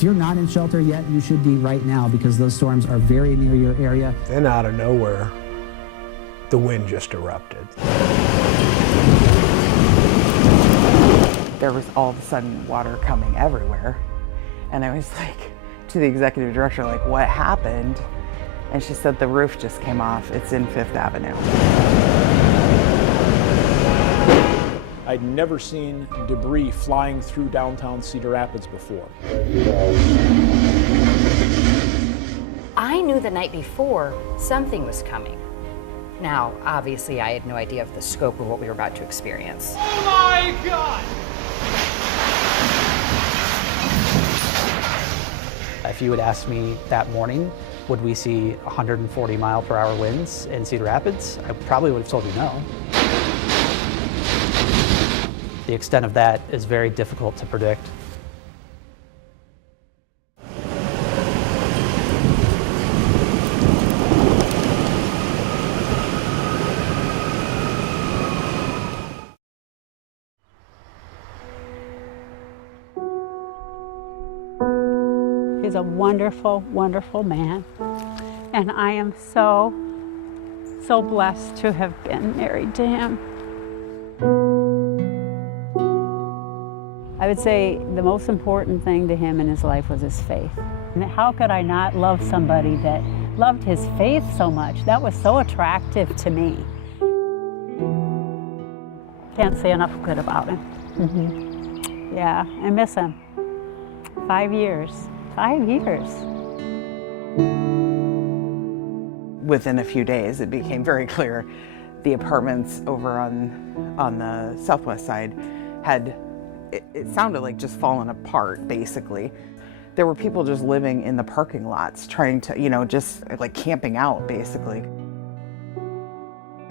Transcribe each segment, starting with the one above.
If you're not in shelter yet, you should be right now because those storms are very near your area. Then out of nowhere, the wind just erupted. There was all of a sudden water coming everywhere. And I was like, to the executive director, like, what happened? And she said, the roof just came off. It's in Fifth Avenue. I'd never seen debris flying through downtown Cedar Rapids before. I knew the night before something was coming. Now, obviously, I had no idea of the scope of what we were about to experience. Oh my God! If you had asked me that morning, would we see 140-mile-per-hour winds in Cedar Rapids, I probably would have told you no. The extent of that is very difficult to predict. He's a wonderful, wonderful man. And I am so blessed to have been married to him. I would say the most important thing to him in his life was his faith. And how could I not love somebody that loved his faith so much? That was so attractive to me. Can't say enough good about him. Yeah, I miss him. 5 years. 5 years. Within a few days, it became very clear the apartments over on the southwest side had, it sounded like just fallen apart, basically. There were people just living in the parking lots, trying to, just like camping out, basically.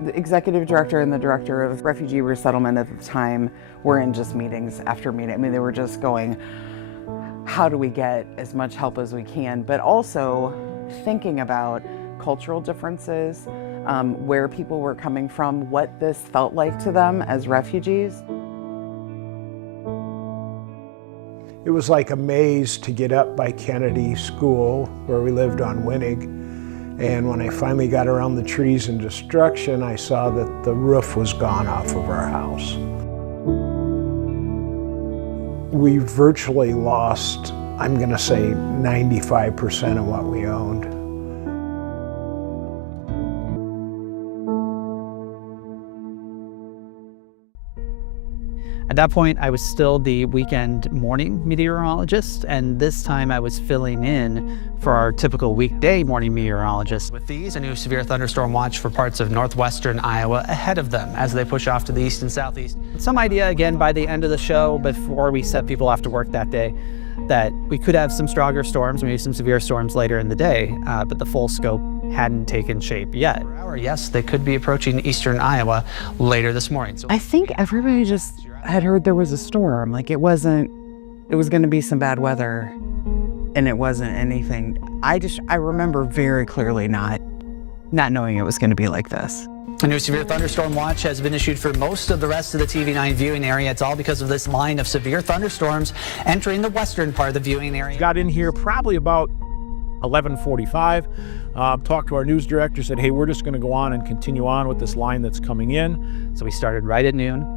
The executive director and the director of refugee resettlement at the time were in just meetings after meeting. I mean, they were just going, how do we get as much help as we can, but also thinking about cultural differences, where people were coming from, what this felt like to them as refugees. It was like a maze to get up by Kennedy School, where we lived on Winnig. And when I finally got around the trees and destruction, I saw that the roof was gone off of our house. We virtually lost, I'm going to say, 95% of what we owned. At that point, I was still the weekend morning meteorologist, and this time I was filling in for our typical weekday morning meteorologist. With these, a new severe thunderstorm watch for parts of northwestern Iowa ahead of them as they push off to the east and southeast. Some idea, again, by the end of the show, before we set people off to work that day, that we could have some stronger storms, maybe some severe storms later in the day, but the full scope hadn't taken shape yet. Yes, they could be approaching eastern Iowa later this morning. I think everybody just had heard there was a storm. Like it was going to be some bad weather, and it wasn't anything. I remember very clearly not knowing it was going to be like this. A new severe thunderstorm watch has been issued for most of the rest of the TV9 viewing area. It's all because of this line of severe thunderstorms entering the western part of the viewing area. Got in here probably about 11:45. Talked to our news director, said, hey, we're just going to go on and continue on with this line that's coming in. So we started right at noon.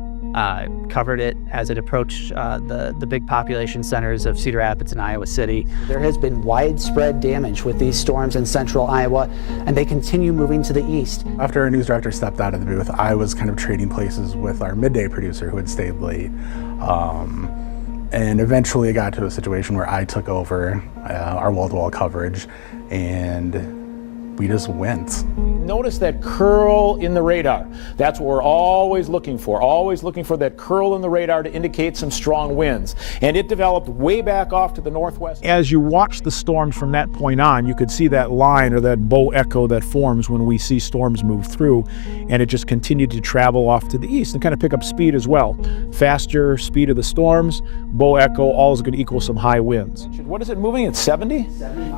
Covered it as it approached the big population centers of Cedar Rapids and Iowa City. There has been widespread damage with these storms in central Iowa, and they continue moving to the east. After our news director stepped out of the booth, I was kind of trading places with our midday producer who had stayed late. And eventually it got to a situation where I took over our wall-to-wall coverage, and we just went. Notice that curl in the radar. That's what we're always looking for that curl in the radar to indicate some strong winds. And it developed way back off to the northwest. As you watch the storms from that point on, you could see that line or that bow echo that forms when we see storms move through, and it just continued to travel off to the east and kind of pick up speed as well. Faster speed of the storms, bow echo, all is going to equal some high winds. What is it moving at, 70?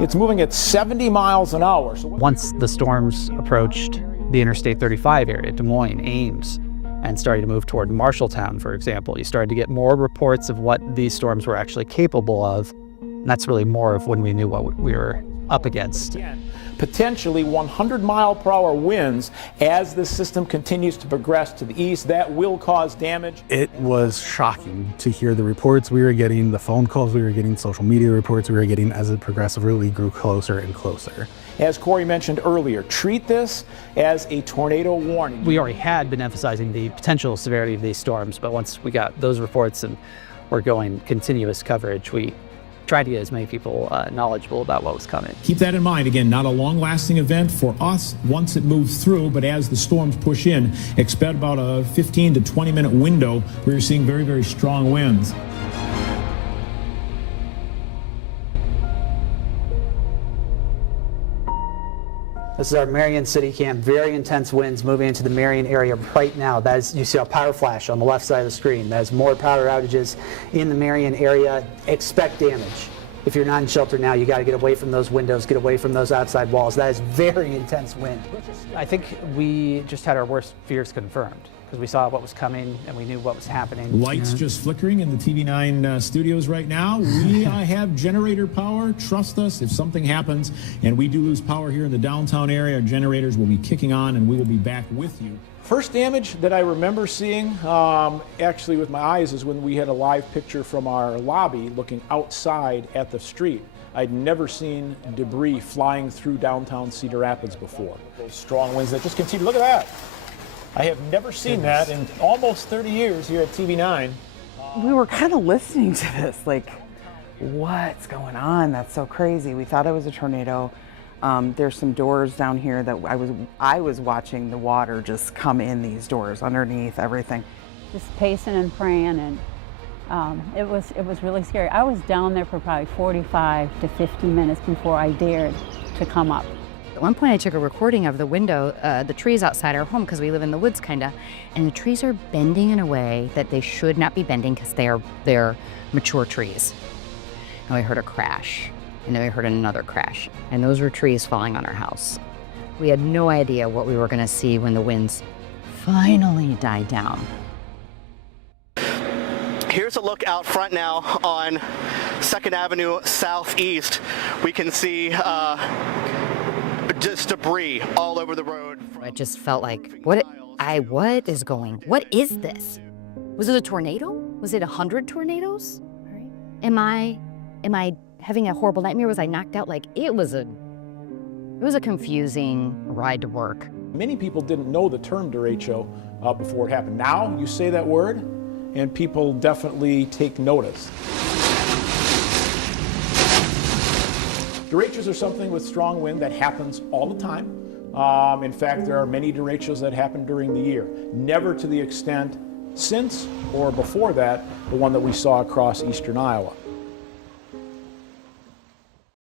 It's moving at 70 miles an hour. So once the storms approached the Interstate 35 area, Des Moines, Ames, and started to move toward Marshalltown, for example, you started to get more reports of what these storms were actually capable of And that's really more of when we knew what we were up against. Potentially 100-mile-per-hour winds as this system continues to progress to the east. That will cause damage. It was shocking to hear the reports we were getting, the phone calls we were getting, social media reports we were getting as it progressively grew closer and closer. As Corey mentioned earlier, treat this as a tornado warning. We already had been emphasizing the potential severity of these storms, but once we got those reports and we're going continuous coverage, we tried to get as many people knowledgeable about what was coming. Keep that in mind. Again, not a long-lasting event for us once it moves through, but as the storms push in, expect about a 15 to 20-minute window where you're seeing very, very strong winds. This is our Marion City Cam. Very intense winds moving into the Marion area right now. That is, you see a power flash on the left side of the screen. That is more power outages in the Marion area. Expect damage. If you're not in shelter now, you got to get away from those windows, get away from those outside walls. That is very intense wind. I think we just had our worst fears confirmed because we saw what was coming and we knew what was happening. Lights just flickering in the TV9 studios right now. We have generator power. Trust us, if something happens and we do lose power here in the downtown area, our generators will be kicking on and we will be back with you. First damage that I remember seeing, actually with my eyes, is when we had a live picture from our lobby looking outside at the street. I'd never seen debris flying through downtown Cedar Rapids before. Those strong winds that just continue. Look at that. I have never seen that in almost 30 years here at TV9. We were kind of listening to this, like, what's going on? That's so crazy. We thought it was a tornado. There's some doors down here that I was watching the water just come in these doors underneath everything. Just pacing and praying, and it was really scary. I was down there for probably 45 to 50 minutes before I dared to come up. At one point I took a recording of the window, the trees outside our home, because we live in the woods kinda, and the trees are bending in a way that they should not be bending because they're mature trees. And we heard a crash, and then we heard another crash, and those were trees falling on our house. We had no idea what we were gonna see when the winds finally died down. Here's a look out front now on 2nd Avenue Southeast. We can see just debris all over the road. It just felt like, what is this? Was it a tornado? Was it 100 tornadoes? Am I having a horrible nightmare? Was I knocked out? Like, it was a confusing ride to work. Many people didn't know the term derecho before it happened. Now you say that word and people definitely take notice. Derechos are something with strong wind that happens all the time. In fact, there are many derechos that happen during the year. Never to the extent since or before that, the one that we saw across eastern Iowa.